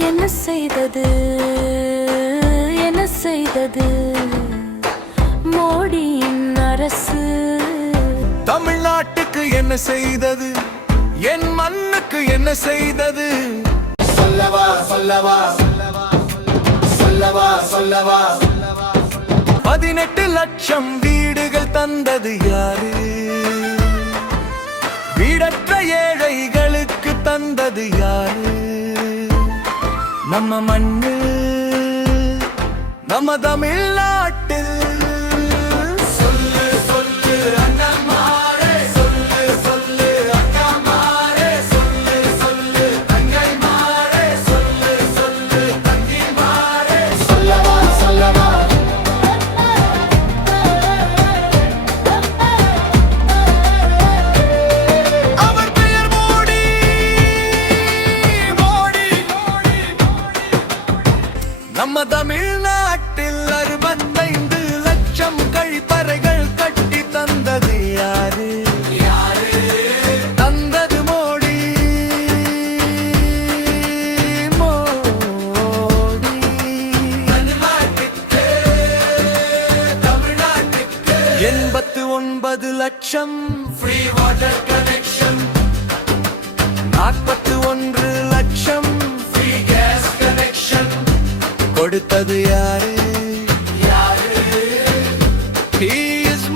என்ன செய்தது? என்ன செய்தது? மோடியின் அரசு. தமிழ்நாட்டுக்கு என்ன செய்தது? என் மண்ணுக்கு என்ன செய்தது? சொல்லவா சொல்லவா சொல்லவா சொல்லவா பதினெட்டு லட்சம் வீடுகள் தந்தது யாரு? வீடற்ற ஏழைகளுக்கு தந்தது யாரு? நம்ம மண்ணு நம்ம தமிழ்நாட்டில் நம்ம தமிழ்நாட்டில் அறுபத்தைந்து லட்சம் கழிப்பறைகள் கட்டி தந்தது யாரு? யாரு? தந்தது மோடி. மோடி. எண்பத்து ஒன்பது லட்சம். ஃப்ரீ வாட்டர் கனெக்ஷன் நாற்பத்து ஒன்று கொடுத்தது யாரு?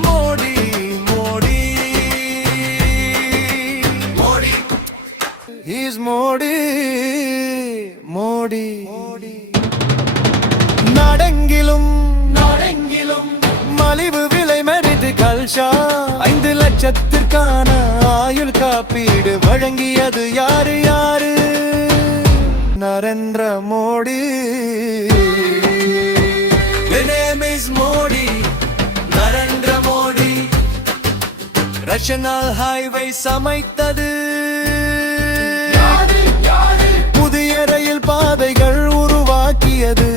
மோடி. மோடி மோடி மோடி மோடி. நாடெங்கிலும் நாடெங்கிலும் மலிவு விலை மறித்து கல்ஷா ஐந்து லட்சத்திற்கான ஆயுள் காப்பீடு வழங்கியது யாரு யாரு? நரேந்திர மோடி. ரஷனல் ஹைவே சமைத்தது. புதிய ரயில் பாதைகள் உருவாக்கியது.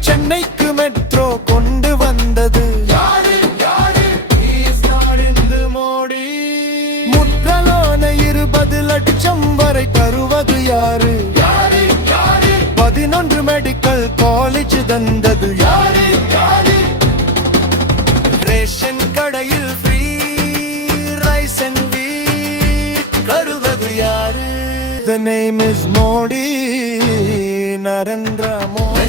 சென்னைக்கு மெட்ரோ கொண்டு வந்தது. மோடி. முற்றலோன இருபது லட்சம் வரை தருவது யாரு? பதினொன்று மெடிக்கல் காலேஜ் தந்தது. யாரு? The name is Modi, Narendra Modi.